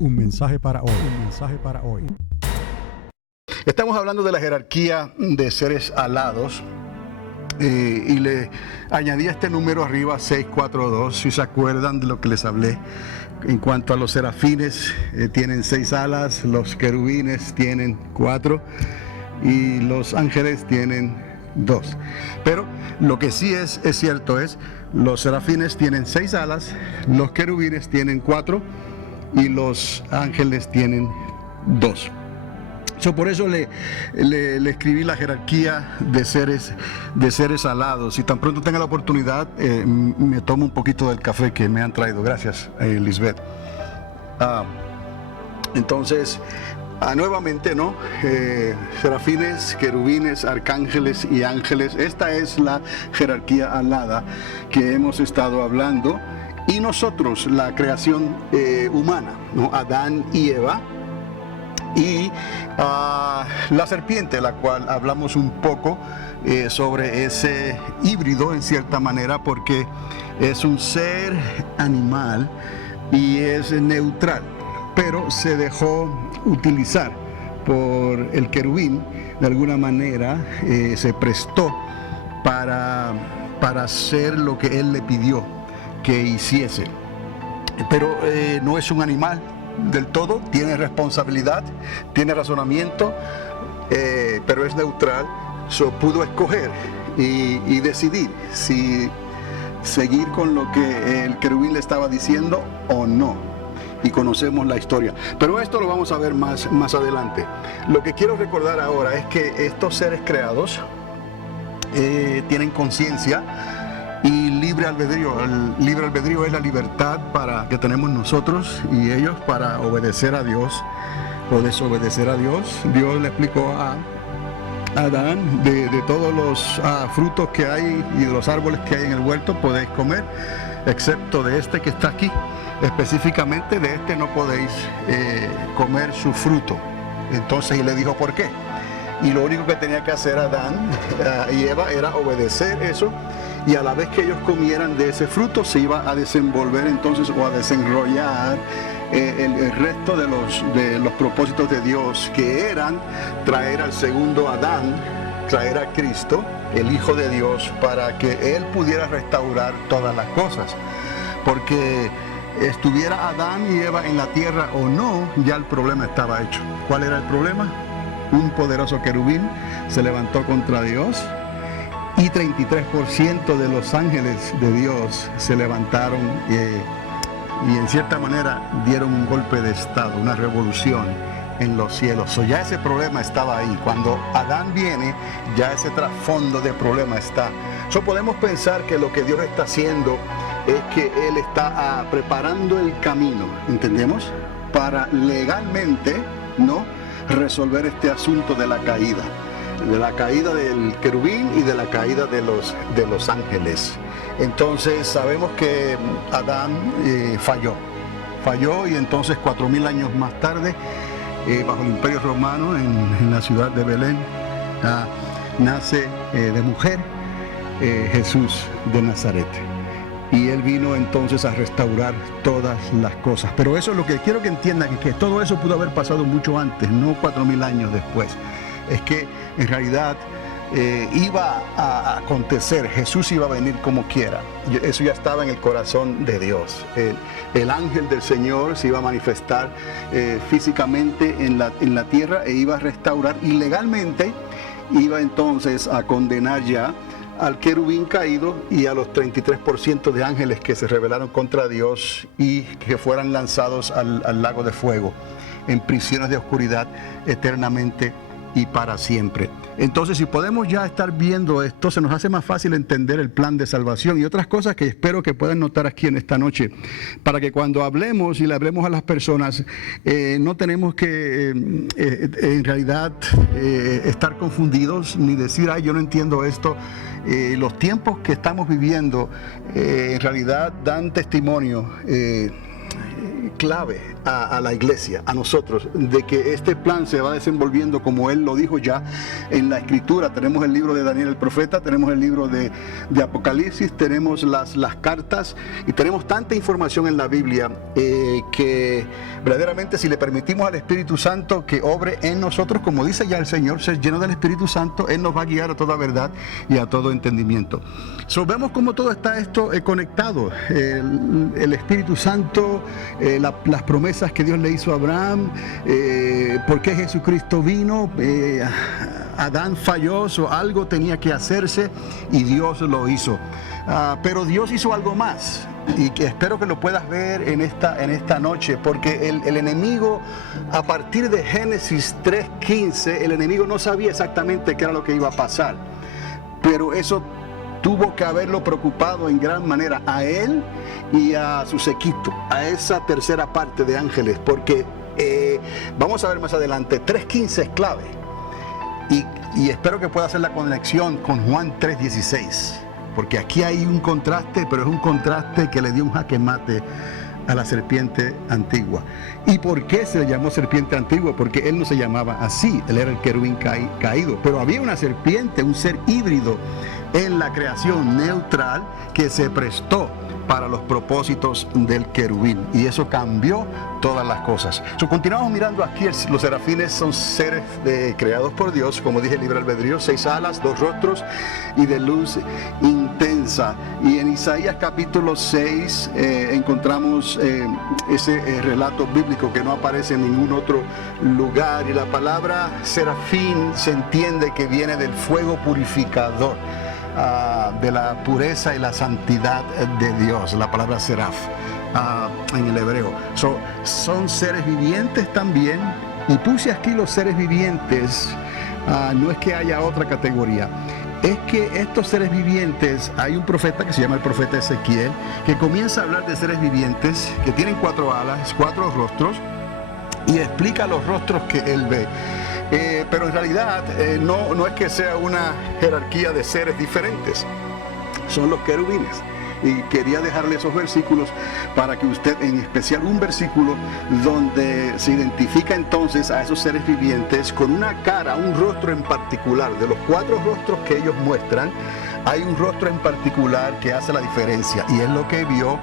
Un mensaje para hoy. Un mensaje para hoy. Estamos hablando de la jerarquía de seres alados y le añadí este número arriba, 642, si se acuerdan de lo que les hablé. En cuanto a los serafines, tienen 6 alas, los querubines tienen 4 y los ángeles tienen 2. Pero lo que sí es cierto es, los serafines tienen 6 alas, los querubines tienen 4 y los ángeles tienen 2. Por eso le escribí la jerarquía de seres alados. Y tan pronto tenga la oportunidad, me tomo un poquito del café que me han traído. Gracias, Lisbeth. Entonces, nuevamente, ¿no? Serafines, querubines, arcángeles y ángeles. Esta es la jerarquía alada que hemos estado hablando. Y nosotros, la creación humana, ¿no? Adán y Eva. Y la serpiente, la cual hablamos un poco sobre ese híbrido en cierta manera, porque es un ser animal y es neutral, pero se dejó utilizar por el querubín. De alguna manera se prestó para hacer lo que él le pidió que hiciese, pero no es un animal del todo, tiene responsabilidad, tiene razonamiento, pero es neutral. Pudo escoger y decidir si seguir con lo que el querubín le estaba diciendo o no, y conocemos la historia, pero esto lo vamos a ver más adelante. Lo que quiero recordar ahora es que estos seres creados tienen conciencia y libre albedrío. El libre albedrío es la libertad que tenemos nosotros y ellos para obedecer a Dios o desobedecer a Dios. Dios le explicó a Adán de todos los frutos que hay y de los árboles que hay en el huerto podéis comer, excepto de este que está aquí. Específicamente de este no podéis comer su fruto. Entonces, y le dijo por qué. Y lo único que tenía que hacer Adán y Eva era obedecer eso, y a la vez que ellos comieran de ese fruto se iba a desenvolver entonces o a desenrollar el resto de los propósitos de Dios, que eran traer al segundo Adán, traer a Cristo, el Hijo de Dios, para que Él pudiera restaurar todas las cosas. Porque estuviera Adán y Eva en la tierra o no, ya el problema estaba hecho. ¿Cuál era el problema? Un poderoso querubín se levantó contra Dios y 33% de los ángeles de Dios se levantaron y en cierta manera dieron un golpe de estado, una revolución en los cielos. Ya ese problema estaba ahí. Cuando Adán viene, ya ese trasfondo de problema está. Podemos pensar que lo que Dios está haciendo es que Él está preparando el camino, ¿entendemos? Para legalmente, ¿no?, resolver este asunto de la caída del querubín y de la caída de los ángeles. Entonces sabemos que Adán falló y entonces 4000 años más tarde, bajo el Imperio Romano, en la ciudad de Belén, nace de mujer Jesús de Nazaret. Y Él vino entonces a restaurar todas las cosas. Pero eso es lo que quiero que entiendan, que todo eso pudo haber pasado mucho antes, no 4000 años después. Es que en realidad iba a acontecer, Jesús iba a venir como quiera. Eso ya estaba en el corazón de Dios. El ángel del Señor se iba a manifestar físicamente en la tierra e iba a restaurar, y legalmente iba entonces a condenar ya al querubín caído y a los 33% de ángeles que se rebelaron contra Dios y que fueran lanzados al lago de fuego, en prisiones de oscuridad eternamente y para siempre. Entonces, si podemos ya estar viendo esto, se nos hace más fácil entender el plan de salvación y otras cosas que espero que puedan notar aquí en esta noche, para que cuando hablemos y le hablemos a las personas, no tenemos que en realidad estar confundidos ni decir, ay, yo no entiendo esto. Los tiempos que estamos viviendo en realidad dan testimonio clave a la iglesia, a nosotros, de que este plan se va desenvolviendo como Él lo dijo ya en la Escritura. Tenemos el libro de Daniel el profeta, tenemos el libro de Apocalipsis, tenemos las cartas y tenemos tanta información en la Biblia que verdaderamente, si le permitimos al Espíritu Santo que obre en nosotros, como dice ya el Señor, ser lleno del Espíritu Santo, Él nos va a guiar a toda verdad y a todo entendimiento. Vemos cómo todo está esto conectado, el Espíritu Santo, las promesas que Dios le hizo a Abraham, por qué Jesucristo vino. Adán falló, algo tenía que hacerse y Dios lo hizo. Pero Dios hizo algo más, y que espero que lo puedas ver en esta noche, porque el enemigo, a partir de Génesis 3:15, el enemigo no sabía exactamente qué era lo que iba a pasar, pero eso tuvo que haberlo preocupado en gran manera a él y a su séquito, a esa tercera parte de ángeles, porque vamos a ver más adelante, 3:15 es clave, y espero que pueda hacer la conexión con Juan 3:16, porque aquí hay un contraste, pero es un contraste que le dio un jaque mate a la serpiente antigua. ¿Y por qué se le llamó serpiente antigua? Porque él no se llamaba así, él era el querubín caído, pero había una serpiente, un ser híbrido en la creación neutral que se prestó para los propósitos del querubín, y eso cambió todas las cosas. Continuamos mirando aquí, los serafines son seres creados por Dios, como dije, libre albedrío, 6 alas, 2 rostros y de luz intensa. Y en Isaías capítulo 6 encontramos ese relato bíblico que no aparece en ningún otro lugar, y la palabra serafín se entiende que viene del fuego purificador, de la pureza y la santidad de Dios, la palabra seraf en el hebreo. Son seres vivientes también, y puse aquí los seres vivientes, no es que haya otra categoría, es que estos seres vivientes, hay un profeta que se llama el profeta Ezequiel, que comienza a hablar de seres vivientes que tienen 4 alas, 4 rostros, y explica los rostros que él ve. Pero en realidad no es que sea una jerarquía de seres diferentes, son los querubines. Y quería dejarle esos versículos para que usted, en especial un versículo donde se identifica entonces a esos seres vivientes con una cara, un rostro en particular. De los 4 rostros que ellos muestran, hay un rostro en particular que hace la diferencia, y es lo que vio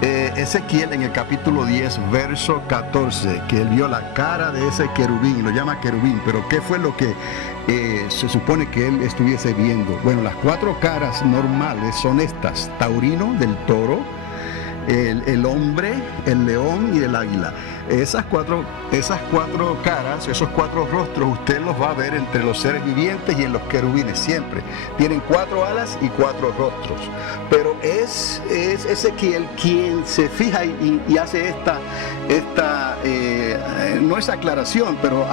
Ezequiel en el capítulo 10, verso 14, que él vio la cara de ese querubín, y lo llama querubín. Pero ¿qué fue lo que se supone que él estuviese viendo? Bueno, las 4 caras normales son estas: taurino, del toro, el hombre, el león y el águila. Esas cuatro caras, esos 4 rostros, usted los va a ver entre los seres vivientes y en los querubines siempre. Tienen 4 alas y 4 rostros. Pero es Ezequiel quien se fija y hace no es aclaración, pero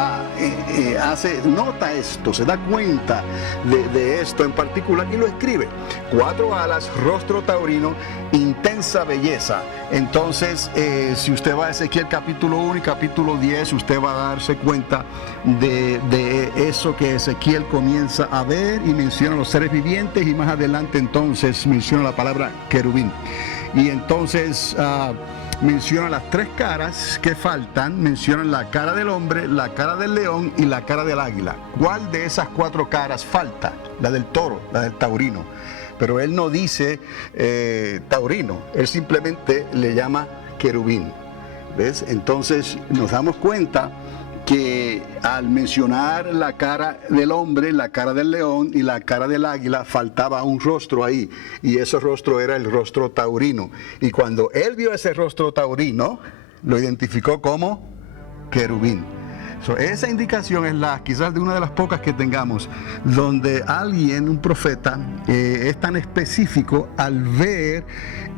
nota esto, se da cuenta de esto en particular y lo escribe. 4 alas, rostro taurino, intensa belleza. Entonces, si usted va a Ezequiel capítulo 1 y capítulo 10, usted va a darse cuenta de eso que Ezequiel comienza a ver, y menciona los seres vivientes, y más adelante entonces menciona la palabra querubín. Y entonces menciona las 3 caras que faltan, menciona la cara del hombre, la cara del león y la cara del águila. ¿Cuál de esas 4 caras falta? La del toro, la del taurino. Pero él no dice taurino, él simplemente le llama querubín. ¿Ves? Entonces nos damos cuenta que al mencionar la cara del hombre, la cara del león y la cara del águila, faltaba un rostro ahí, y ese rostro era el rostro taurino. Y cuando él vio ese rostro taurino, lo identificó como querubín. Esa indicación es quizás de una de las pocas que tengamos, donde alguien, un profeta, es tan específico al ver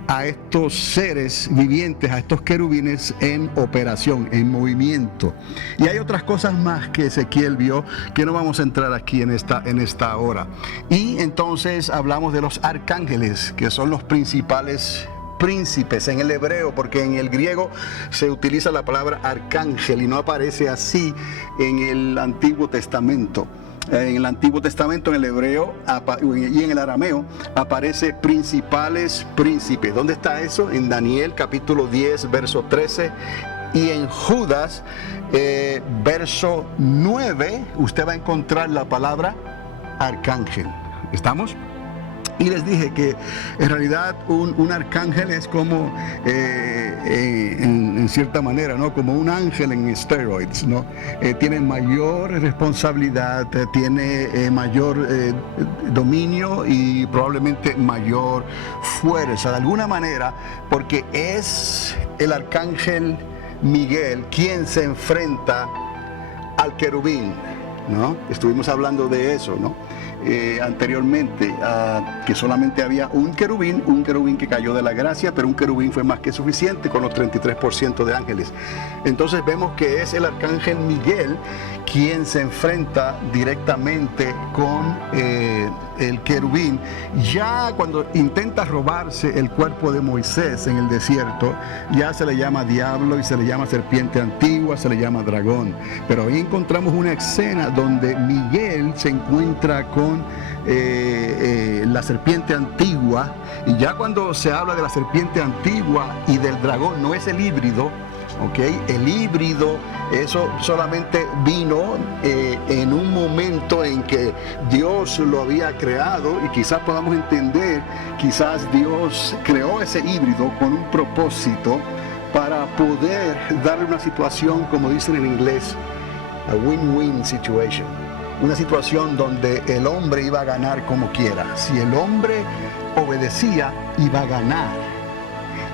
a estos seres vivientes, a estos querubines en operación, en movimiento. Y hay otras cosas más que Ezequiel vio que no vamos a entrar aquí en esta hora. Y entonces hablamos de los arcángeles, que son los principales príncipes en el hebreo, porque en el griego se utiliza la palabra arcángel y no aparece así en el Antiguo Testamento. En el Antiguo Testamento, en el hebreo y en el arameo, aparece principales príncipes. ¿Dónde está eso? En Daniel capítulo 10, verso 13. Y en Judas, verso 9, usted va a encontrar la palabra arcángel. ¿Estamos? Y les dije que en realidad un arcángel es como, en cierta manera, ¿no? Como un ángel en steroids, ¿no? Tiene mayor responsabilidad, tiene mayor dominio y probablemente mayor fuerza, de alguna manera, porque es el arcángel Miguel quien se enfrenta al querubín, ¿no? Estuvimos hablando de eso, ¿no? Anteriormente, que solamente había un querubín que cayó de la gracia, pero un querubín fue más que suficiente con los 33% de ángeles. Entonces vemos que es el arcángel Miguel quien se enfrenta directamente con el querubín. Ya cuando intenta robarse el cuerpo de Moisés en el desierto, ya se le llama diablo y se le llama serpiente antigua, se le llama dragón. Pero ahí encontramos una escena donde Miguel se encuentra con la serpiente antigua, y ya cuando se habla de la serpiente antigua y del dragón, no es el híbrido, ¿ok? El híbrido, eso solamente vino en un momento en que Dios lo había creado, y quizás podamos entender, quizás Dios creó ese híbrido con un propósito para poder darle una situación, como dicen en inglés, a win-win situation. Una situación donde el hombre iba a ganar como quiera. Si el hombre obedecía, iba a ganar.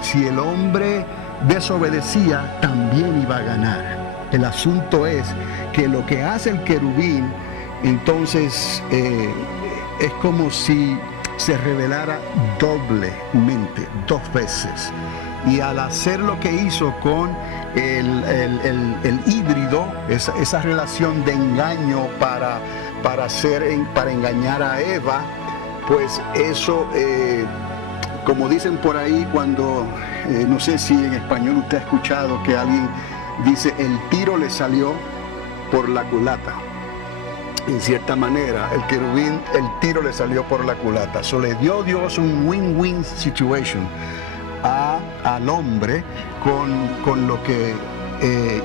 Si el hombre desobedecía, también iba a ganar. El asunto es que lo que hace el querubín, entonces es como si se revelara doblemente, dos veces. Y al hacer lo que hizo con el híbrido, esa relación de engaño para engañar a Eva, pues eso, como dicen por ahí, cuando, no sé si en español usted ha escuchado que alguien dice, el tiro le salió por la culata. En cierta manera, el querubín, el tiro le salió por la culata. So le dio Dios un win-win situation al hombre con lo que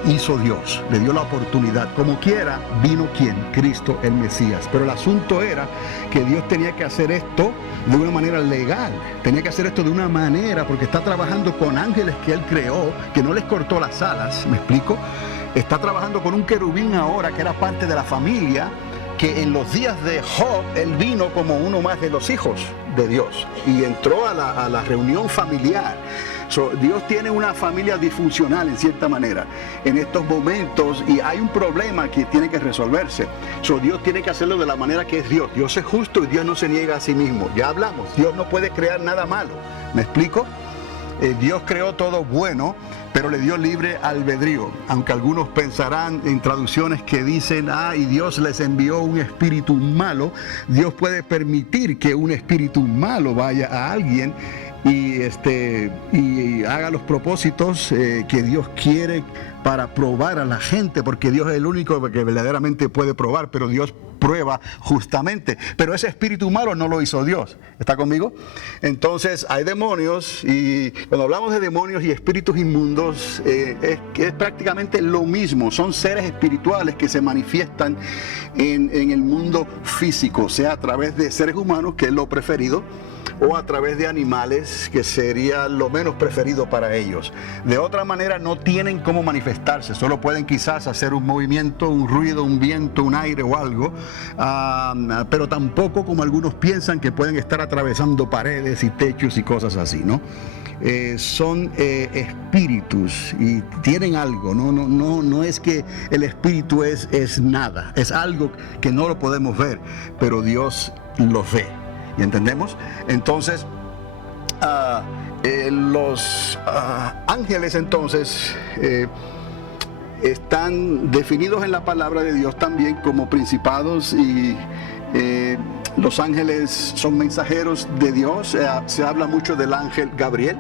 hizo Dios. Le dio la oportunidad. Como quiera, vino ¿quién? Cristo el Mesías. Pero el asunto era que Dios tenía que hacer esto de una manera legal. Tenía que hacer esto de una manera, porque está trabajando con ángeles que Él creó, que no les cortó las alas. ¿Me explico? Está trabajando con un querubín ahora que era parte de la familia, que en los días de Job, él vino como uno más de los hijos de Dios y entró a la reunión familiar. Dios tiene una familia disfuncional en cierta manera en estos momentos, y hay un problema que tiene que resolverse. Dios tiene que hacerlo de la manera que es Dios. Dios es justo y Dios no se niega a sí mismo. Ya hablamos, Dios no puede crear nada malo. ¿Me explico? Dios creó todo bueno, pero le dio libre albedrío, aunque algunos pensarán en traducciones que dicen, y Dios les envió un espíritu malo. Dios puede permitir que un espíritu malo vaya a alguien y haga los propósitos que Dios quiere para probar a la gente, porque Dios es el único que verdaderamente puede probar, pero Dios prueba justamente. Pero ese espíritu malo no lo hizo Dios. ¿Está conmigo? Entonces hay demonios, y cuando hablamos de demonios y espíritus inmundos, es prácticamente lo mismo. Son seres espirituales que se manifiestan en el mundo físico, sea a través de seres humanos, que es lo preferido, o a través de animales, que sería lo menos preferido para ellos. De otra manera no tienen cómo manifestarse, solo pueden quizás hacer un movimiento, un ruido, un viento, un aire o algo, pero tampoco como algunos piensan, que pueden estar atravesando paredes y techos y cosas así, ¿no? Son espíritus y tienen algo, no es que el espíritu es nada, es algo que no lo podemos ver, pero Dios lo ve. ¿Y entendemos? Entonces, los ángeles entonces están definidos en la palabra de Dios también como principados, y los ángeles son mensajeros de Dios. Se habla mucho del ángel Gabriel.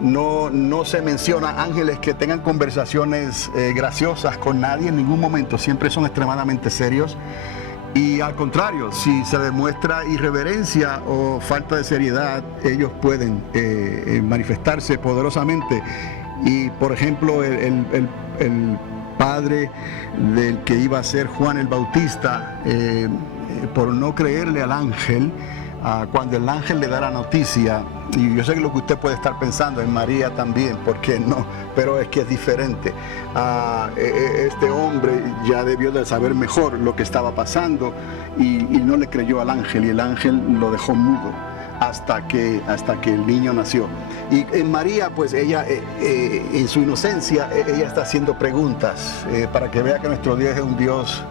no se menciona ángeles que tengan conversaciones graciosas con nadie en ningún momento, siempre son extremadamente serios. Y al contrario, si se demuestra irreverencia o falta de seriedad, ellos pueden manifestarse poderosamente. Y por ejemplo, el padre del que iba a ser Juan el Bautista, por no creerle al ángel, cuando el ángel le da la noticia, y yo sé que lo que usted puede estar pensando en María también, ¿por qué no? Pero es que es diferente. Este hombre ya debió de saber mejor lo que estaba pasando y no le creyó al ángel, y el ángel lo dejó mudo hasta que el niño nació. Y en María, pues ella, en su inocencia, ella está haciendo preguntas para que vea que nuestro Dios es un Dios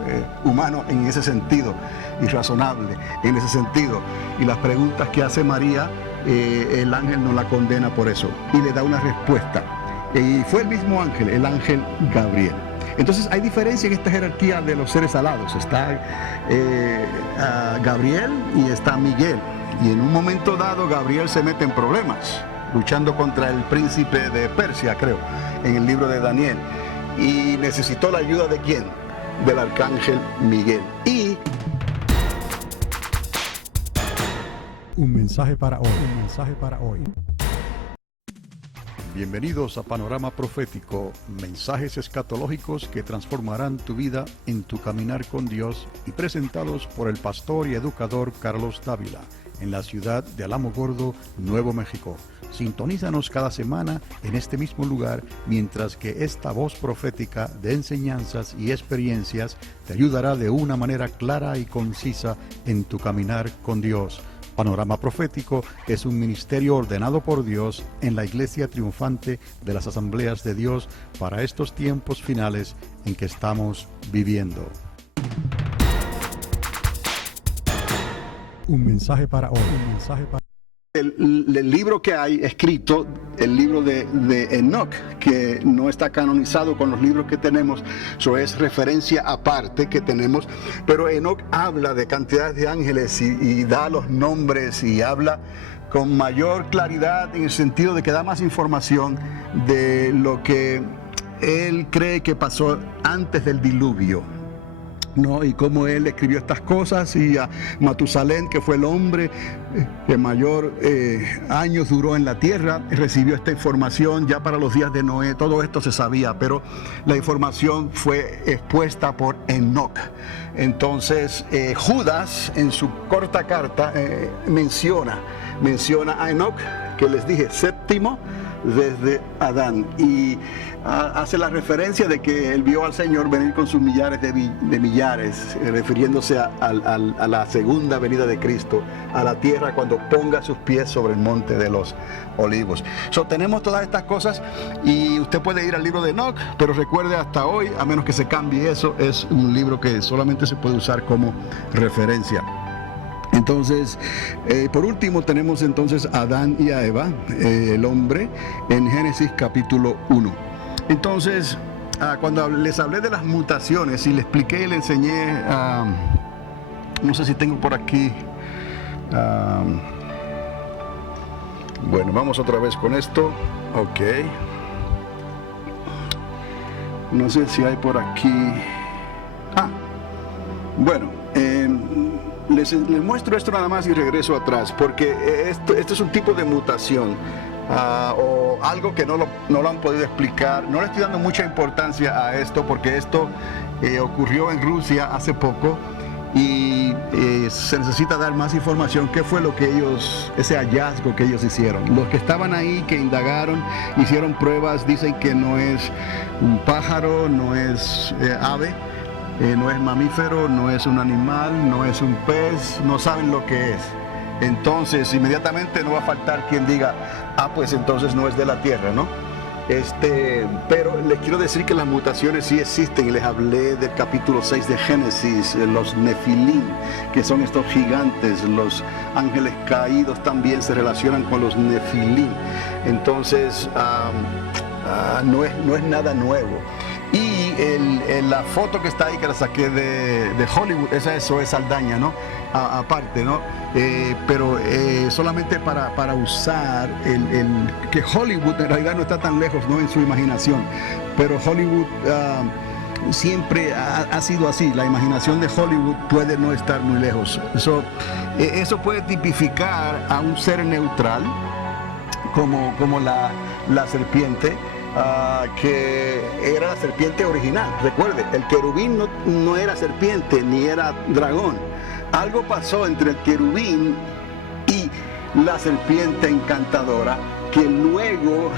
humano en ese sentido, y razonable en ese sentido. Y las preguntas que hace María, el ángel no la condena por eso, y le da una respuesta. Y fue el mismo ángel, el ángel Gabriel. Entonces hay diferencia en esta jerarquía de los seres alados. Está Gabriel y está Miguel. Y en un momento dado Gabriel se mete en problemas, luchando contra el príncipe de Persia, creo, en el libro de Daniel. Y necesitó la ayuda ¿de quién? Del arcángel Miguel. Y un mensaje para hoy. Un mensaje para hoy. Bienvenidos a Panorama Profético, mensajes escatológicos que transformarán tu vida en tu caminar con Dios, y presentados por el pastor y educador Carlos Dávila, en la ciudad de Alamogordo, Nuevo México. Sintonízanos cada semana en este mismo lugar, mientras que esta voz profética de enseñanzas y experiencias te ayudará de una manera clara y concisa en tu caminar con Dios. Panorama Profético es un ministerio ordenado por Dios en la Iglesia Triunfante de las Asambleas de Dios para estos tiempos finales en que estamos viviendo. Un mensaje para hoy. Un mensaje para el libro que hay escrito, el libro de Enoch, que no está canonizado con los libros que tenemos, eso es referencia aparte que tenemos, pero Enoch habla de cantidades de ángeles y da los nombres y habla con mayor claridad, en el sentido de que da más información de lo que él cree que pasó antes del diluvio, ¿no? Y cómo él escribió estas cosas, y a Matusalén, que fue el hombre que mayor años duró en la tierra, recibió esta información ya para los días de Noé. Todo esto se sabía, pero la información fue expuesta por Enoch. Entonces Judas, en su corta carta, menciona a Enoch, que les dije, séptimo desde Adán, y hace la referencia de que él vio al Señor venir con sus millares de millares, refiriéndose a la segunda venida de Cristo a la tierra cuando ponga sus pies sobre el monte de los olivos. Tenemos todas estas cosas, y usted puede ir al libro de Enoch, pero recuerde, hasta hoy, a menos que se cambie eso, es un libro que solamente se puede usar como referencia. Entonces, por último tenemos entonces a Adán y a Eva, el hombre, en Génesis capítulo 1. Entonces, cuando les hablé de las mutaciones y le expliqué y le enseñé, no sé si tengo por aquí, bueno, vamos otra vez con esto, ok. No sé si hay por aquí, bueno, les muestro esto nada más y regreso atrás, porque esto es un tipo de mutación, o algo que no lo han podido explicar. No le estoy dando mucha importancia a esto, porque esto ocurrió en Rusia hace poco, y se necesita dar más información. ¿Qué fue lo que ese hallazgo que ellos hicieron? Los que estaban ahí, que indagaron, hicieron pruebas, dicen que no es un pájaro, no es ave, no es mamífero, no es un animal, no es un pez, no saben lo que es. Entonces inmediatamente no va a faltar quien diga, pues entonces no es de la tierra, ¿no? Pero les quiero decir que las mutaciones sí existen, y les hablé del capítulo 6 de Génesis, los nefilim, que son estos gigantes. Los ángeles caídos también se relacionan con los nefilim. Entonces no es nada nuevo. Y la foto que está ahí, que la saqué de Hollywood, esa es Zoe Saldaña, ¿no? Aparte, ¿no? Pero solamente para usar que Hollywood en realidad no está tan lejos, ¿no? En su imaginación, pero Hollywood siempre ha sido así. La imaginación de Hollywood puede no estar muy lejos. Eso puede tipificar a un ser neutral como la serpiente, que era la serpiente original. Recuerde, el querubín no era serpiente ni era dragón. Algo pasó entre el querubín y la serpiente encantadora, que luego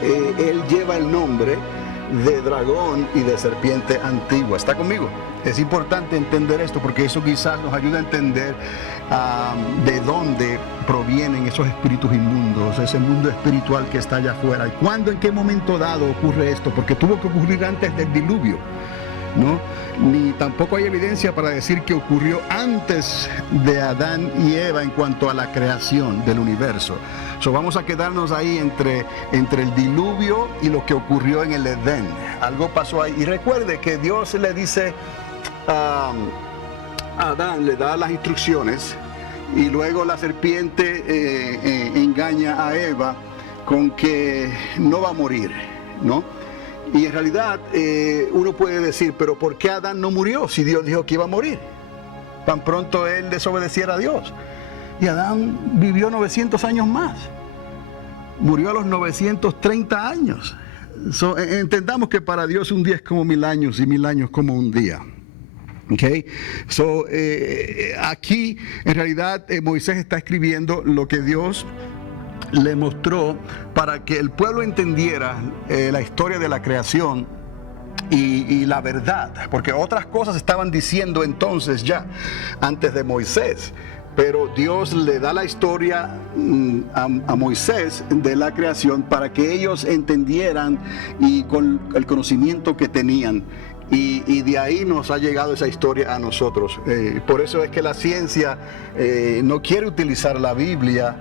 él lleva el nombre de dragón y de serpiente antigua. ¿Está conmigo? Es importante entender esto, porque eso quizás nos ayuda a entender de dónde provienen esos espíritus inmundos, ese mundo espiritual que está allá afuera. ¿Y cuándo, en qué momento dado ocurre esto? Porque tuvo que ocurrir antes del diluvio, ¿no? Ni tampoco hay evidencia para decir que ocurrió antes de Adán y Eva en cuanto a la creación del universo. Vamos a quedarnos ahí entre el diluvio y lo que ocurrió en el Edén. Algo pasó ahí. Y recuerde que Dios le dice a Adán, le da las instrucciones, y luego la serpiente engaña a Eva con que no va a morir, ¿no? Y en realidad uno puede decir, pero ¿por qué Adán no murió si Dios dijo que iba a morir? Tan pronto él desobedeciera a Dios. Y Adán vivió 900 años más. Murió a los 930 años. Entendamos que para Dios un día es como 1000 años y 1000 años como un día. Okay. Aquí en realidad Moisés está escribiendo lo que Dios le mostró para que el pueblo entendiera la historia de la creación y la verdad, porque otras cosas estaban diciendo entonces ya antes de Moisés, pero Dios le da la historia a Moisés de la creación para que ellos entendieran, y con el conocimiento que tenían. Y de ahí nos ha llegado esa historia a nosotros. Por eso es que la ciencia no quiere utilizar la Biblia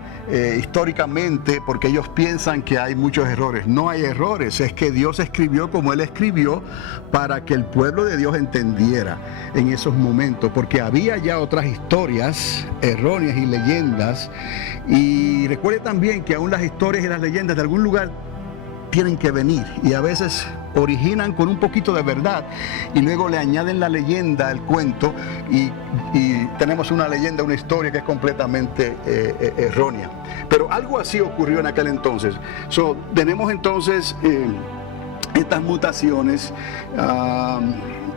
históricamente, porque ellos piensan que hay muchos errores. No hay errores, es que Dios escribió como Él escribió para que el pueblo de Dios entendiera en esos momentos, porque había ya otras historias erróneas y leyendas. Y recuerde también que aún las historias y las leyendas de algún lugar tienen que venir, y a veces originan con un poquito de verdad y luego le añaden la leyenda al cuento, y tenemos una leyenda, una historia que es completamente errónea. Pero algo así ocurrió en aquel entonces. Tenemos entonces estas mutaciones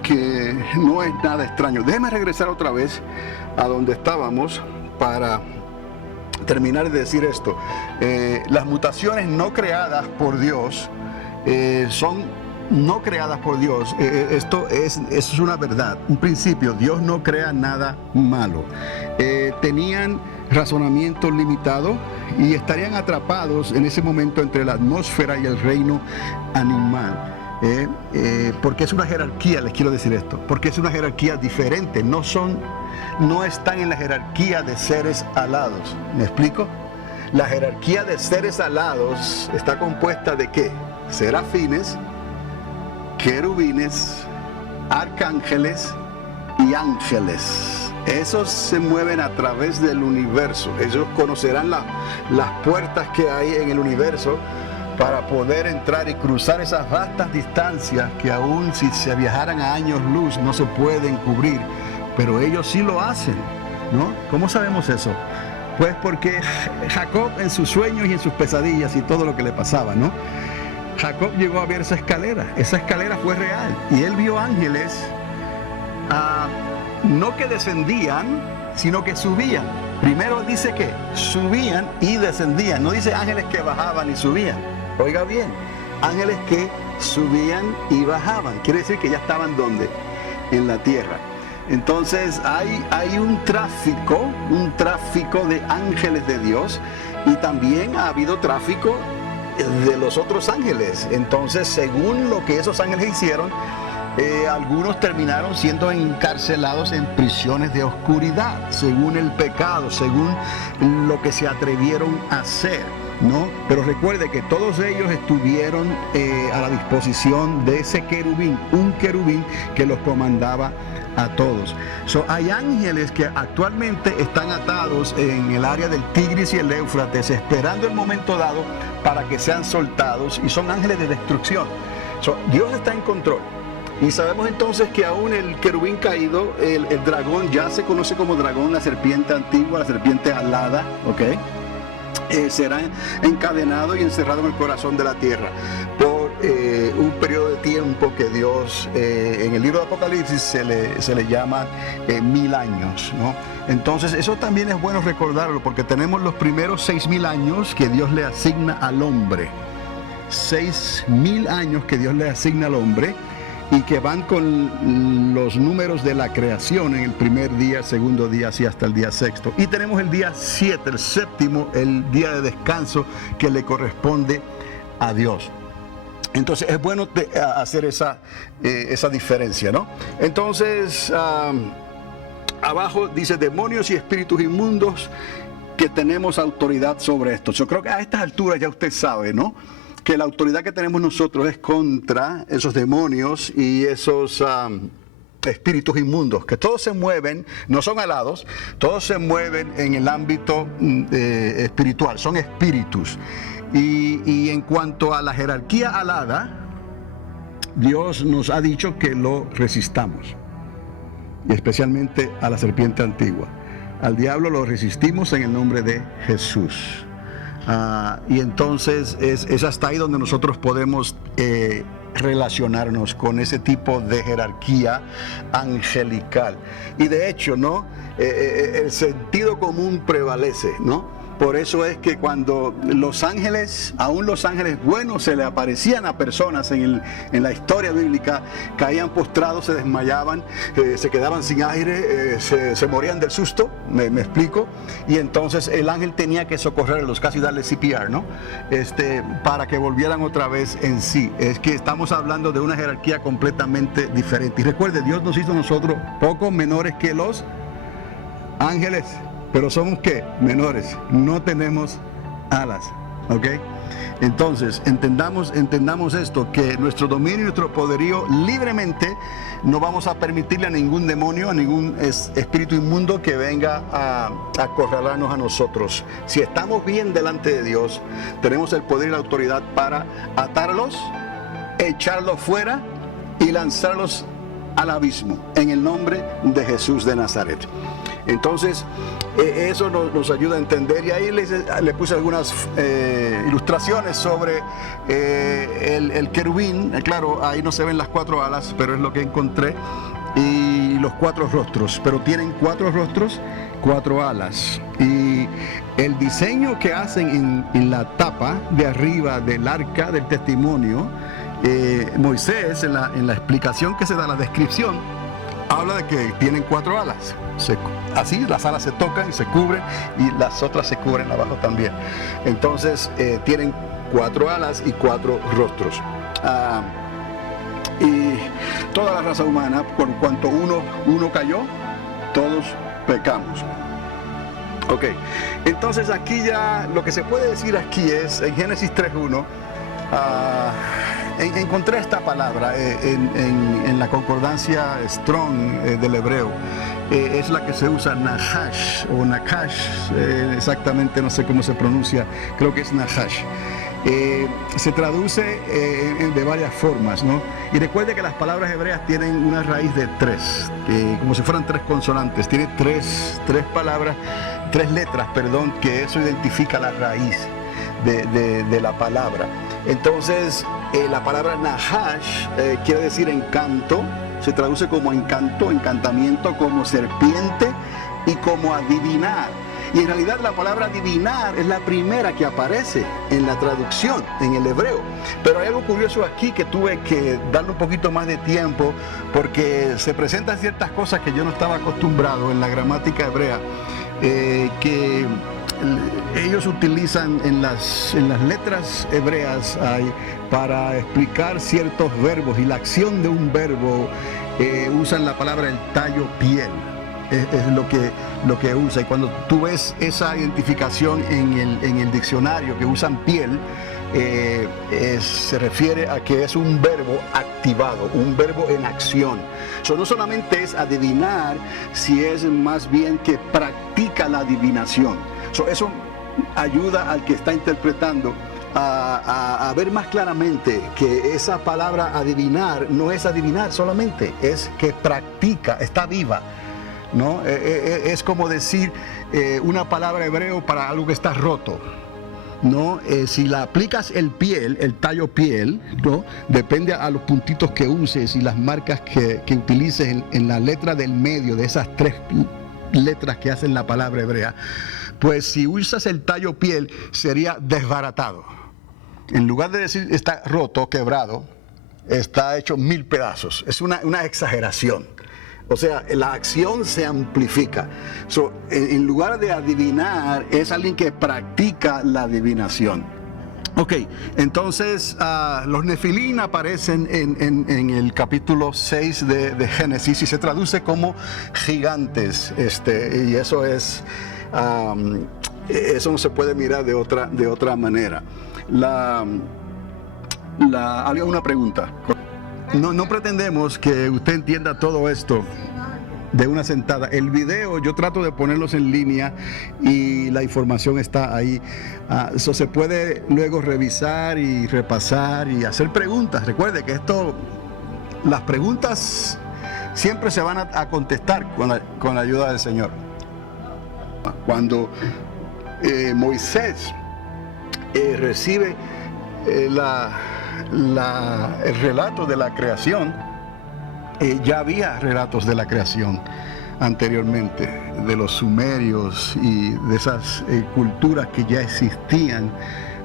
que no es nada extraño. Déjeme regresar otra vez a donde estábamos para terminar de decir esto. Las mutaciones no creadas por Dios son no creadas por Dios. Esto es una verdad, un principio. Dios no crea nada malo. Tenían razonamiento limitado y estarían atrapados en ese momento entre la atmósfera y el reino animal. Porque es una jerarquía, les quiero decir esto, porque es una jerarquía diferente. No están en la jerarquía de seres alados. ¿Me explico? La jerarquía de seres alados está compuesta de ¿qué? Serafines, querubines, arcángeles y ángeles. Esos se mueven a través del universo. Ellos conocerán las puertas que hay en el universo para poder entrar y cruzar esas vastas distancias que aún si se viajaran a años luz no se pueden cubrir. Pero ellos sí lo hacen, ¿no? ¿Cómo sabemos eso? Pues porque Jacob, en sus sueños y en sus pesadillas y todo lo que le pasaba, ¿no? Jacob llegó a ver esa escalera fue real, y él vio ángeles, no que descendían, sino que subían. Primero dice que subían y descendían, no dice ángeles que bajaban y subían. Oiga bien, ángeles que subían y bajaban, quiere decir que ya estaban ¿dónde? En la tierra. Entonces hay un tráfico de ángeles de Dios, y también ha habido tráfico de los otros ángeles. Entonces, según lo que esos ángeles hicieron, algunos terminaron siendo encarcelados en prisiones de oscuridad, según el pecado, según lo que se atrevieron a hacer. ¿no? Pero recuerde que todos ellos estuvieron a la disposición de ese querubín, un querubín que los comandaba a todos. Hay ángeles que actualmente están atados en el área del Tigris y el Éufrates, esperando el momento dado para que sean soltados, y son ángeles de destrucción. Dios está en control. Y sabemos entonces que aún el querubín caído, el dragón, ya se conoce como dragón, la serpiente antigua, la serpiente alada, ¿ok? Será encadenado y encerrado en el corazón de la tierra por un periodo de tiempo que Dios, en el libro de Apocalipsis se le llama 1000 años, ¿no? Entonces eso también es bueno recordarlo, porque tenemos los primeros 6000 años que Dios le asigna al hombre. 6000 años que Dios le asigna al hombre, y que van con los números de la creación en el primer día, segundo día, así hasta el día sexto. Y tenemos el día 7, el séptimo, el día de descanso que le corresponde a Dios. Entonces es bueno hacer esa diferencia, ¿no? Entonces, abajo dice demonios y espíritus inmundos, que tenemos autoridad sobre esto. Yo creo que a estas alturas ya usted sabe, ¿no?, que la autoridad que tenemos nosotros es contra esos demonios y esos espíritus inmundos, que todos se mueven, no son alados, todos se mueven en el ámbito espiritual, son espíritus. Y en cuanto a la jerarquía alada, Dios nos ha dicho que lo resistamos, y especialmente a la serpiente antigua. Al diablo lo resistimos en el nombre de Jesús. Y entonces es hasta ahí donde nosotros podemos relacionarnos con ese tipo de jerarquía angelical. Y de hecho, ¿no?, el sentido común prevalece, ¿no? Por eso es que cuando los ángeles, aún los ángeles buenos, se le aparecían a personas en la historia bíblica, caían postrados, se desmayaban, se quedaban sin aire, se morían del susto, me explico, y entonces el ángel tenía que socorrerlos, casi darle CPR, ¿no? Para que volvieran otra vez en sí. Es que estamos hablando de una jerarquía completamente diferente. Y recuerde, Dios nos hizo nosotros poco menores que los ángeles. Pero somos ¿qué? Menores, no tenemos alas, ¿ok? Entonces, entendamos esto, que nuestro dominio y nuestro poderío libremente no vamos a permitirle a ningún demonio, a ningún espíritu inmundo que venga a acorralarnos a nosotros. Si estamos bien delante de Dios, tenemos el poder y la autoridad para atarlos, echarlos fuera y lanzarlos al abismo, en el nombre de Jesús de Nazaret. Entonces, eso nos ayuda a entender, y ahí le puse algunas ilustraciones sobre el querubín. Claro, ahí no se ven las 4 alas, pero es lo que encontré, y los 4 rostros, pero tienen 4 rostros, 4 alas. Y el diseño que hacen en la tapa de arriba del arca del testimonio, Moisés, en la explicación que se da, la descripción, habla de que tienen 4 alas. Así las alas se tocan y se cubren, y las otras se cubren abajo también. Entonces tienen 4 alas y 4 rostros. Y toda la raza humana, por cuanto uno cayó, todos pecamos. Ok, entonces aquí ya lo que se puede decir aquí es, en Génesis 3:1, encontré esta palabra en la concordancia Strong del hebreo. Es la que se usa, Nahash o Nakash, exactamente no sé cómo se pronuncia, creo que es Nahash. Se traduce de varias formas, ¿no? Y recuerde que las palabras hebreas tienen una raíz de 3, como si fueran 3 consonantes. Tiene tres palabras, 3 letras, perdón, que eso identifica la raíz de la palabra. Entonces, la palabra Nahash quiere decir encanto, se traduce como encanto, encantamiento, como serpiente y como adivinar. Y en realidad la palabra adivinar es la primera que aparece en la traducción, en el hebreo. Pero hay algo curioso aquí que tuve que darle un poquito más de tiempo, porque se presentan ciertas cosas que yo no estaba acostumbrado en la gramática hebrea, que ellos utilizan en las letras hebreas para explicar ciertos verbos, y la acción de un verbo usan la palabra el tallo piel. es lo que usa. Y cuando tú ves esa identificación en el diccionario que usan piel, se refiere a que es un verbo activado, un verbo en acción. No solamente es adivinar, si es más bien que practica la adivinación. Eso ayuda al que está interpretando a ver más claramente que esa palabra adivinar no es adivinar solamente, es que practica, está viva, ¿no? Es como decir una palabra hebreo para algo que está roto, ¿no? Si la aplicas el tallo piel, ¿no? Depende a los puntitos que uses y las marcas que utilices en la letra del medio de esas 3 letras que hacen la palabra hebrea. Pues si usas el tallo piel sería desbaratado. En lugar de decir está roto, quebrado, está hecho 1000 pedazos. Es una exageración. O sea, la acción se amplifica. En lugar de adivinar, es alguien que practica la adivinación. Ok, entonces los Nefilín aparecen en el capítulo 6 de Génesis y se traduce como gigantes. Y eso es... eso no se puede mirar de otra manera. Había una pregunta. No pretendemos que usted entienda todo esto de una sentada. El video yo trato de ponerlos en línea y la información está ahí. Eso se puede luego revisar y repasar y hacer preguntas. Recuerde que las preguntas siempre se van a contestar con la ayuda del Señor. Cuando Moisés recibe el relato de la creación, ya había relatos de la creación anteriormente, de los sumerios y de esas culturas que ya existían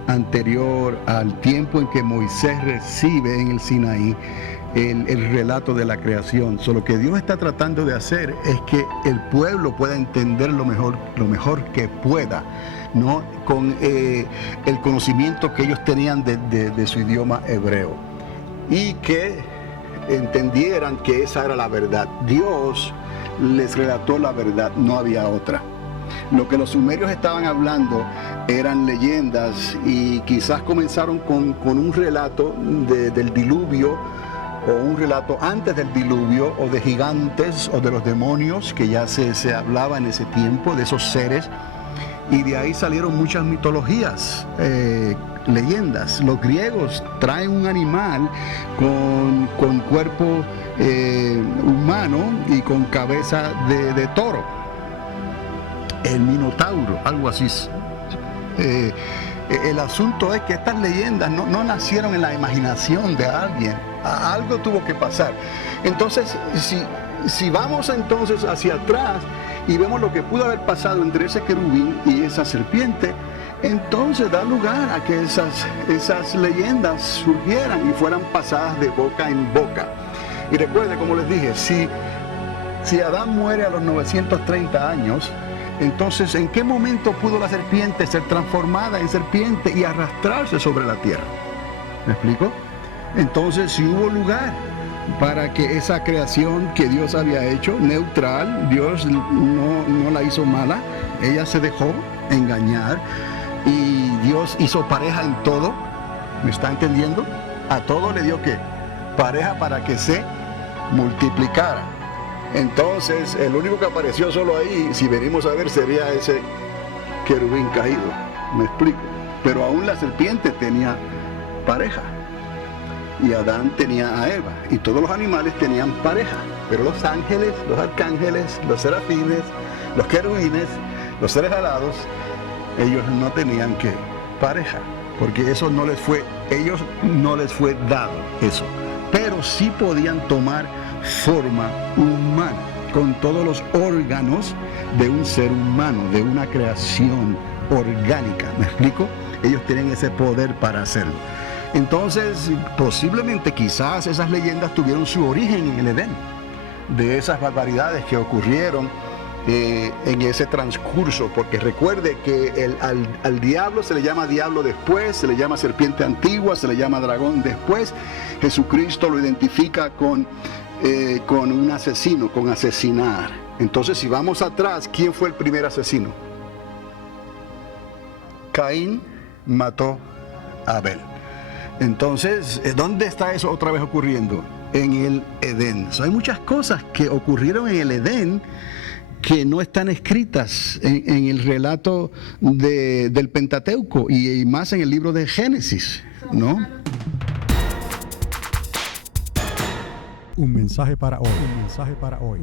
anterior al tiempo en que Moisés recibe en el Sinaí el relato de la creación. Lo que Dios está tratando de hacer es que el pueblo pueda entender lo mejor que pueda, ¿no? Con el conocimiento que ellos tenían de su idioma hebreo, y que entendieran que esa era la verdad. Dios les relató la verdad, no había otra. Lo que los sumerios estaban hablando eran leyendas, y quizás comenzaron con un relato del diluvio, o un relato antes del diluvio, o de gigantes, o de los demonios, que ya se hablaba en ese tiempo, de esos seres, y de ahí salieron muchas mitologías, leyendas. Los griegos traen un animal con cuerpo humano y con cabeza de toro, el minotauro, algo así. El asunto es que estas leyendas no nacieron en la imaginación de alguien. Algo tuvo que pasar. Entonces, si vamos entonces hacia atrás y vemos lo que pudo haber pasado entre ese querubín y esa serpiente, entonces da lugar a que esas leyendas surgieran y fueran pasadas de boca en boca. Y recuerde, como les dije, si Adán muere a los 930 años, entonces ¿en qué momento pudo la serpiente ser transformada en serpiente y arrastrarse sobre la tierra? ¿Me explico? Entonces, si hubo lugar para que esa creación que Dios había hecho, neutral, Dios no la hizo mala, ella se dejó engañar, y Dios hizo pareja en todo. ¿Me está entendiendo? A todo le dio ¿qué? Pareja, para que se multiplicara. Entonces, el único que apareció solo ahí, si venimos a ver, sería ese querubín caído. ¿Me explico? Pero aún la serpiente tenía pareja, y Adán tenía a Eva, y todos los animales tenían pareja. Pero los ángeles, los arcángeles, los serafines, los querubines, los seres alados, ellos no tenían pareja, porque eso ellos no les fue dado eso. Pero sí podían tomar forma humana, con todos los órganos de un ser humano, de una creación orgánica. ¿Me explico? Ellos tienen ese poder para hacerlo. Entonces, posiblemente, quizás esas leyendas tuvieron su origen en el Edén, de esas barbaridades que ocurrieron en ese transcurso, porque recuerde que al diablo se le llama diablo después, se le llama serpiente antigua, se le llama dragón después. Jesucristo lo identifica con un asesino, con asesinar. Entonces, si vamos atrás, ¿quién fue el primer asesino? Caín mató a Abel. Entonces, ¿dónde está eso otra vez ocurriendo? En el Edén. Hay muchas cosas que ocurrieron en el Edén que no están escritas en el relato del Pentateuco y más en el libro de Génesis, ¿no? Un mensaje para hoy. Un mensaje para hoy.